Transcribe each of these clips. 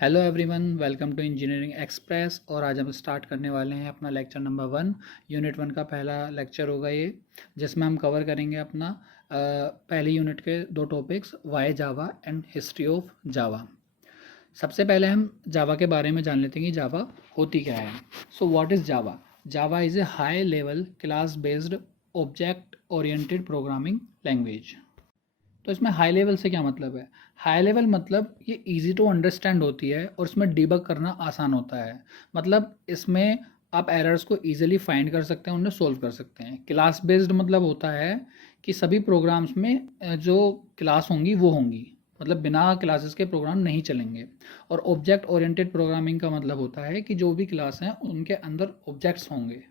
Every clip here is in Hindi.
Hello everyone, welcome to engineering express. और आज हम स्टार्ट करने वाले हैं अपना लेक्चर नंबर 1। यूनिट 1 का पहला लेक्चर होगा ये, जिसमें हम कवर करेंगे अपना पहली यूनिट के दो topics, why Java and history of Java. सबसे पहले हम जावा के बारे में जान लेते हैं कि जावा होती क्या है। So what is Java? Java is A high level class based object oriented programming language. तो इसमें हाई लेवल से क्या मतलब है? हाई लेवल मतलब ये इजी टू अंडरस्टैंड होती है और इसमें डिबग करना आसान होता है। मतलब इसमें आप एरर्स को इजीली फाइंड कर सकते हैं, उन्हें सोल्व कर सकते हैं। क्लास बेस्ड मतलब होता है कि सभी प्रोग्राम्स में जो क्लास होंगी वो होंगी, मतलब बिना क्लासेस के प्रोग्राम नहीं चलेंगे। और ऑब्जेक्ट ओरिएंटेड प्रोग्रामिंग का मतलब होता है कि जो भी क्लास हैं उनके अंदर ऑब्जेक्ट्स होंगे।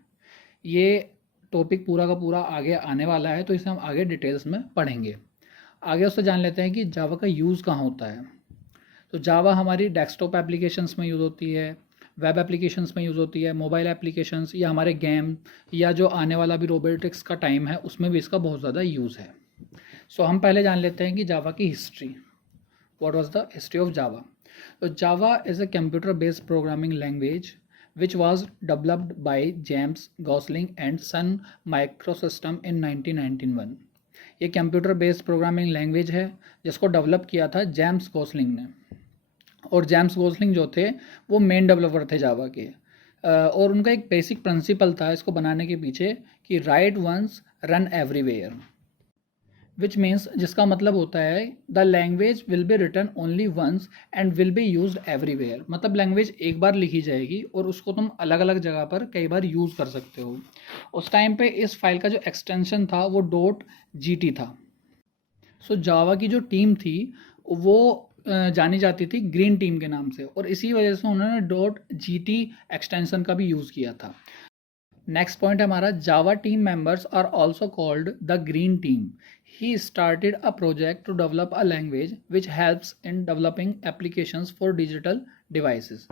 ये टॉपिक पूरा का पूरा आगे आने वाला है, तो इसे हम आगे डिटेल्स में पढ़ेंगे। आगे उससे जान लेते हैं कि जावा का यूज़ कहाँ होता है। तो जावा हमारी डेस्कटॉप एप्लीकेशंस में यूज़ होती है, वेब एप्लीकेशंस में यूज़ होती है, मोबाइल एप्लीकेशंस या हमारे गेम, या जो आने वाला भी रोबोटिक्स का टाइम है उसमें भी इसका बहुत ज़्यादा यूज़ है। सो हम पहले जान लेते हैं कि जावा की history. What was the history of Java? तो Java is a computer based programming language which was developed by James Gosling and Sun Microsystem in 1991। ये कंप्यूटर बेस्ड प्रोग्रामिंग लैंग्वेज है जिसको डेवलप किया था जेम्स गोसलिंग ने। और जेम्स गोसलिंग जो थे वो मेन डेवलपर थे जावा के। और उनका एक बेसिक प्रिंसिपल था इसको बनाने के पीछे कि write once run everywhere, which means जिसका मतलब होता है the language will be written only once and will be use everywhere. मतलब लैंग्वेज एक बार लिखी जाएगी और उसको तुम अलग अलग जगह पर कई बार यूज़ कर सकते हो। उस टाइम पे इस फाइल का जो एक्सटेंशन था वो .gt था। सो जावा की जो टीम थी वो जानी जाती थी ग्रीन टीम के नाम से, और इसी वजह से उन्होंने .gt एक्सटेंशन का भी यूज़ किया था। नेक्स्ट पॉइंट है हमारा, Java team members are also called the green team. He started a project to develop a language which helps in developing applications for digital devices.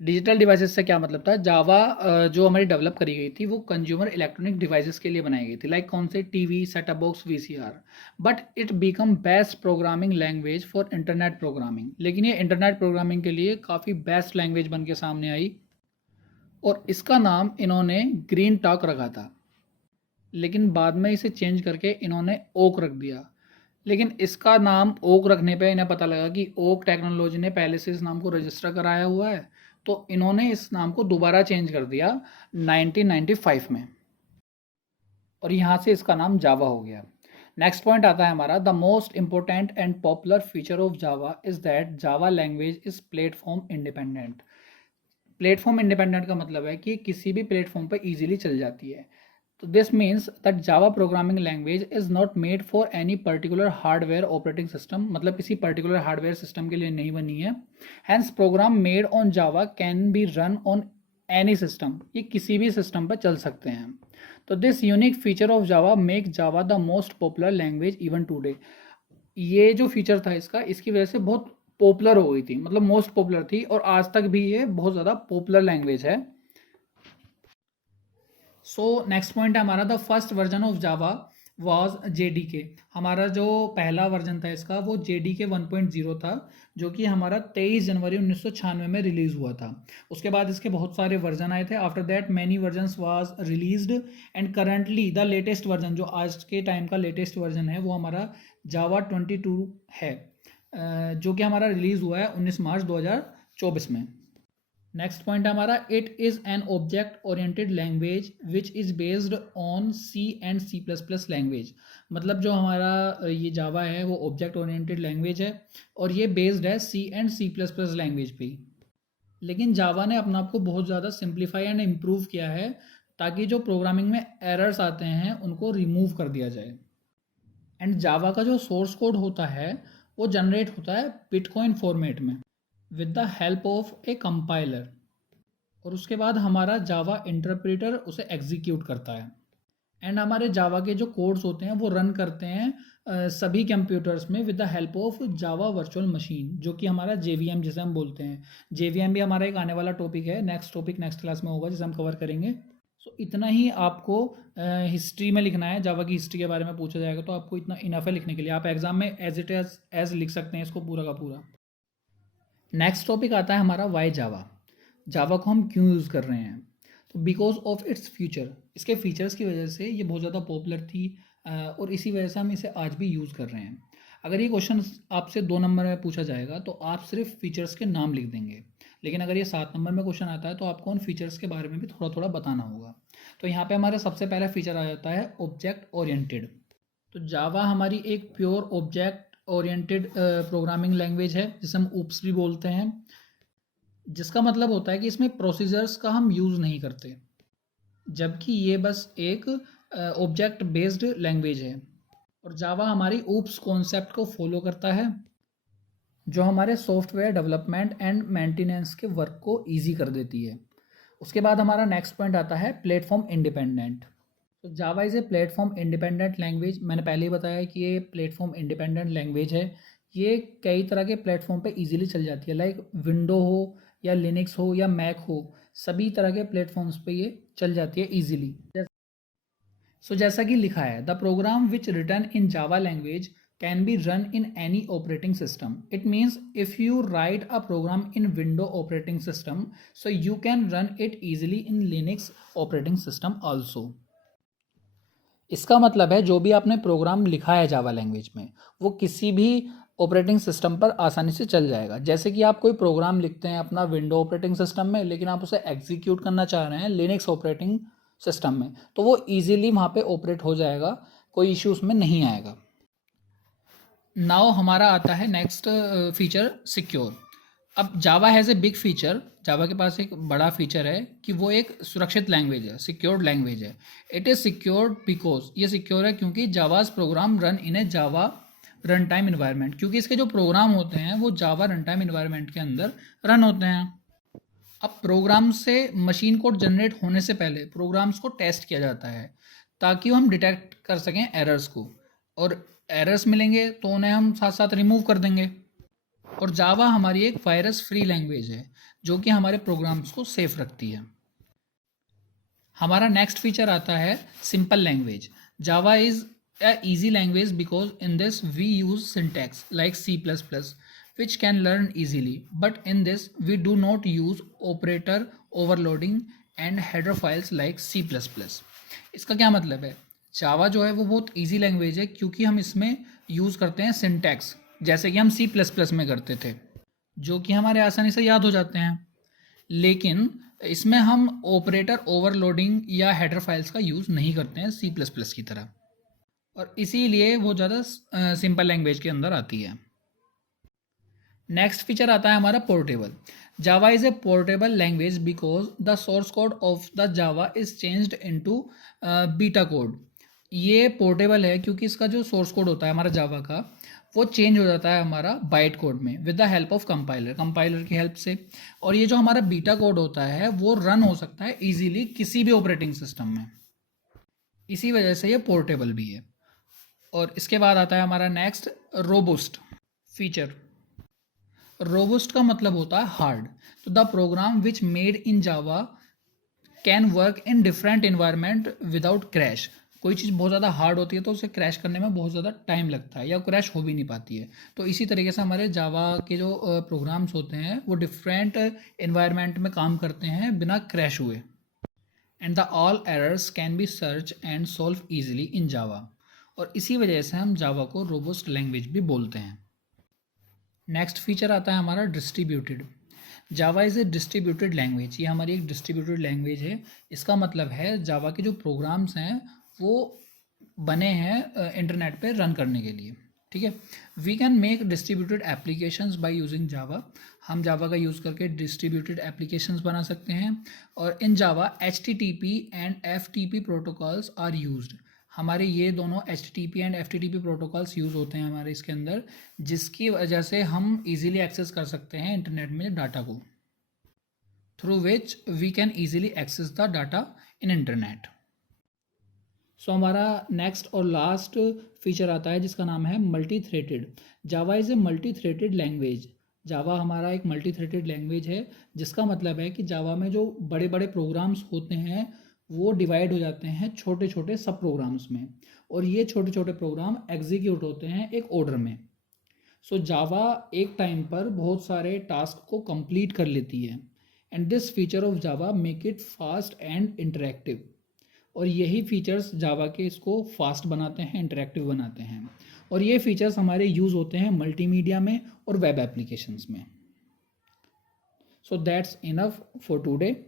Digital devices से क्या मतलब था? जावा जो हमारी डेवलप करी गई थी वो कंज्यूमर इलेक्ट्रॉनिक डिवाइसेस के लिए बनाई गई थी, लाइक कौन से? TV, setup box, VCR. But it become best programming language for internet programming. लेकिन ये इंटरनेट प्रोग्रामिंग के लिए काफ़ी बेस्ट लैंग्वेज बन के सामने आई और इसका नाम इन्होंने ग्रीन टॉक रखा था। लेकिन बाद में इसे चेंज करके इन्होंने ओक रख दिया। लेकिन इसका नाम ओक रखने पे इन्हें पता लगा कि ओक टेक्नोलॉजी ने पहले से इस नाम को रजिस्टर कराया हुआ है, तो इन्होंने इस नाम को दोबारा चेंज कर दिया 1995 में, और यहाँ से इसका नाम जावा हो गया। नेक्स्ट पॉइंट आता है हमारा, the most important and popular feature of Java is that Java language is platform independent. Platform independent का मतलब है कि किसी भी प्लेटफॉर्म पर ईजिली चल जाती है। तो this means that Java programming language is not made for any particular hardware operating system. मतलब किसी पर्टिकुलर हार्डवेयर सिस्टम के लिए नहीं बनी है। Hence program made on Java can be run on any system. ये किसी भी सिस्टम पर चल सकते हैं। तो this unique feature of Java make Java the most popular language even today. ये जो फीचर था इसका, इसकी वजह से बहुत पॉपुलर हो गई थी, मतलब मोस्ट पॉपुलर थी, और आज तक भी ये बहुत ज़्यादा पॉपुलर लैंग्वेज है। सो नेक्स्ट पॉइंट है हमारा, the first version of Java was JDK। हमारा जो पहला वर्जन था इसका वो JDK 1.0 था, जो कि हमारा 23 जनवरी 1996 में रिलीज़ हुआ था। उसके बाद इसके बहुत सारे वर्जन आए थे। After that many version was released and currently the latest version, जो आज के टाइम का लेटेस्ट वर्जन है, वो हमारा जावा 22 है, जो कि हमारा रिलीज़ हुआ है 19 मार्च 2024 में। नेक्स्ट पॉइंट है हमारा, it is an object oriented language which is based on C and C++ language. मतलब जो हमारा ये जावा है वो ऑब्जेक्ट ओरिएंटेड लैंग्वेज है और ये बेस्ड है C एंड C++ लैंग्वेज पे ही। लेकिन जावा ने अपने आप को बहुत ज़्यादा सिंप्लीफाई एंड इम्प्रूव किया है ताकि जो प्रोग्रामिंग में एरर्स आते हैं उनको रिमूव कर दिया जाए। एंड जावा का जो सोर्स कोड होता है वो जनरेट होता है बिटकॉइन फॉर्मेट में with the help of A compiler, और उसके बाद हमारा जावा इंटरप्रेटर उसे एग्जीक्यूट करता है। एंड हमारे जावा के जो कोड्स होते हैं वो रन करते हैं सभी कंप्यूटर्स में with the help of Java virtual machine, जो कि हमारा JVM जिसे हम बोलते हैं। JVM भी हमारा एक आने वाला टॉपिक है, नेक्स्ट टॉपिक नेक्स्ट क्लास में होगा जिसे हम कवर करेंगे। सो इतना ही आपको हिस्ट्री में लिखना है। जावा की हिस्ट्री के बारे में पूछा जाएगा तो आपको इतना इनफ है लिखने के लिए। आप एग्जाम में एज इट एज लिख सकते हैं इसको पूरा का पूरा। नेक्स्ट टॉपिक आता है हमारा वाई जावा। जावा को हम क्यों यूज़ कर रहे हैं? तो बिकॉज ऑफ इट्स फ्यूचर, इसके फीचर्स की वजह से ये बहुत ज़्यादा पॉपुलर थी और इसी वजह से हम इसे आज भी यूज़ कर रहे हैं। अगर ये क्वेश्चन आपसे 2 नंबर में पूछा जाएगा तो आप सिर्फ फीचर्स के नाम लिख देंगे, लेकिन अगर ये 7 नंबर में क्वेश्चन आता है तो आपको उन फीचर्स के बारे में भी थोड़ा थोड़ा बताना होगा। तो यहाँ पे हमारा सबसे पहला फीचर आ जाता है ऑब्जेक्ट ओरिएंटेड। तो जावा हमारी एक pure object oriented programming language है, जिसे हम ऊप्स भी बोलते हैं, जिसका मतलब होता है कि इसमें प्रोसीजर्स का हम यूज़ नहीं करते, जबकि ये बस एक ऑब्जेक्ट बेस्ड लैंग्वेज है। और जावा हमारी ऊप्स कॉन्सेप्ट को फॉलो करता है, जो हमारे सॉफ्टवेयर डेवलपमेंट एंड मेंटेनेंस के वर्क को ईजी कर देती है। उसके बाद हमारा नेक्स्ट पॉइंट आता है प्लेटफॉर्म इंडिपेंडेंट। तो Java is a platform independent language. मैंने पहले ही बताया कि ये प्लेटफॉर्म इंडिपेंडेंट लैंग्वेज है। ये कई तरह के प्लेटफॉर्म पे इजीली चल जाती है, लाइक विंडो हो या लिनक्स हो या मैक हो, सभी तरह के प्लेटफॉर्म्स पे ये चल जाती है इजीली। सो जैसा कि लिखा है, the program which written in Java language can be run in any operating system. It means if you write a program in Windows operating system, so you can run it easily in Linux operating system also. इसका मतलब है जो भी आपने प्रोग्राम लिखा है जावा लैंग्वेज में, वो किसी भी ऑपरेटिंग सिस्टम पर आसानी से चल जाएगा। जैसे कि आप कोई प्रोग्राम लिखते हैं अपना विंडो ऑपरेटिंग सिस्टम में, लेकिन आप उसे एग्जीक्यूट करना चाह रहे हैं लिनक्स ऑपरेटिंग सिस्टम में, तो वो ईजिली वहाँ पे ऑपरेट हो जाएगा, कोई इश्यू उसमें नहीं आएगा। नाउ हमारा आता है नेक्स्ट फीचर सिक्योर। अब जावा हैज़ ए बिग फीचर, जावा के पास एक बड़ा फीचर है कि वो एक सुरक्षित लैंग्वेज है, सिक्योर्ड लैंग्वेज है। इट इज़ सिक्योर्ड बिकॉज, ये सिक्योर है क्योंकि Java's program run in a Java run time environment, क्योंकि इसके जो प्रोग्राम होते हैं वो जावा रन टाइम इन्वायरमेंट के अंदर रन होते हैं। अब प्रोग्राम से मशीन कोड जनरेट होने से पहले प्रोग्राम्स को टेस्ट किया जाता है, ताकि हम डिटेक्ट कर सकें एरर्स को, और एरर्स मिलेंगे तो उन्हें हम साथ साथ रिमूव कर देंगे। और जावा हमारी एक वायरस फ्री लैंग्वेज है, जो कि हमारे प्रोग्राम्स को सेफ रखती है। हमारा नेक्स्ट फीचर आता है simple language. Java is a easy language because in this we use syntax like C++, which can learn easily, but in this we do not use operator overloading and header files like C++. इसका क्या मतलब है? जावा जो है वो बहुत इजी लैंग्वेज है क्योंकि हम इसमें यूज़ करते हैं सिंटैक्स, जैसे कि हम C++ में करते थे, जो कि हमारे आसानी से याद हो जाते हैं। लेकिन इसमें हम ऑपरेटर ओवरलोडिंग या हेडर फाइल्स का यूज़ नहीं करते हैं C++ की तरह, और इसीलिए वो ज़्यादा सिंपल लैंग्वेज के अंदर आती है। नेक्स्ट फीचर आता है हमारा portable. Java is A portable language because the source code of the Java is changed into beta code. ये पोर्टेबल है क्योंकि इसका जो सोर्स कोड होता है हमारा जावा का, वो चेंज हो जाता है हमारा बाइट कोड में with the help of compiler की हेल्प से। और ये जो हमारा बीटा कोड होता है वो रन हो सकता है ईजीली किसी भी ऑपरेटिंग सिस्टम में, इसी वजह से ये पोर्टेबल भी है। और इसके बाद आता है हमारा नेक्स्ट रोबुस्ट फीचर। रोबुस्ट का मतलब होता है हार्ड। तो the program which made in Java can work in different environment without crash. कोई चीज़ बहुत ज़्यादा हार्ड होती है तो उसे क्रैश करने में बहुत ज़्यादा टाइम लगता है या क्रैश हो भी नहीं पाती है। तो इसी तरीके से हमारे जावा के जो प्रोग्राम्स होते हैं वो डिफरेंट इन्वायरमेंट में काम करते हैं बिना क्रैश हुए। And the all errors can be search and solve easily in Java. और इसी वजह से हम जावा को रोबस्ट लैंग्वेज भी बोलते हैं। नेक्स्ट फीचर आता है हमारा distributed. Java is A distributed language. ये हमारी एक डिस्ट्रीब्यूटेड लैंग्वेज है। इसका मतलब है जावा के जो प्रोग्राम्स हैं वो बने हैं इंटरनेट पे रन करने के लिए, ठीक है। We can make distributed applications by using Java. हम जावा का यूज़ करके डिस्ट्रीब्यूटेड एप्लीकेशंस बना सकते हैं। और in Java HTTP and FTP protocols are used. हमारे ये दोनों HTTP and FTTP protocols use होते हैं हमारे इसके अंदर, जिसकी वजह से हम इजीली एक्सेस कर सकते हैं इंटरनेट में डाटा को, through which we can easily access the data in internet. So हमारा नेक्स्ट और लास्ट फीचर आता है जिसका नाम है multi threaded. Java is a multi threaded language. Java हमारा एक मल्टी थ्रेटेड लैंग्वेज है, जिसका मतलब है कि जावा में जो बड़े बड़े प्रोग्राम्स होते हैं वो डिवाइड हो जाते हैं छोटे छोटे सब प्रोग्राम्स में, और ये छोटे छोटे प्रोग्राम एग्जीक्यूट होते हैं एक ऑर्डर में। सो जावा एक टाइम पर बहुत सारे टास्क को कंप्लीट कर लेती है and this feature of Java make it fast and interactive. और यही फीचर्स जावा के इसको फास्ट बनाते हैं, इंटरेक्टिव बनाते हैं। और ये फीचर्स हमारे यूज़ होते हैं मल्टीमीडिया में और वेब एप्लीकेशंस में। So that's enough for today.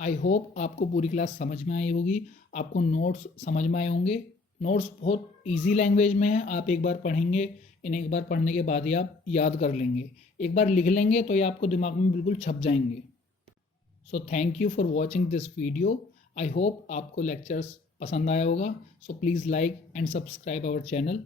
I hope आपको पूरी क्लास समझ में आई होगी, आपको नोट्स समझ में आए होंगे। नोट्स बहुत इजी लैंग्वेज में है, आप एक बार पढ़ेंगे, इन्हें एक बार पढ़ने के बाद ही आप याद कर लेंगे। एक बार लिख लेंगे तो ये आपको दिमाग में बिल्कुल छप जाएंगे। So thank you for watching this video. I hope आपको लेक्चर्स पसंद आया होगा। So please like and subscribe our channel.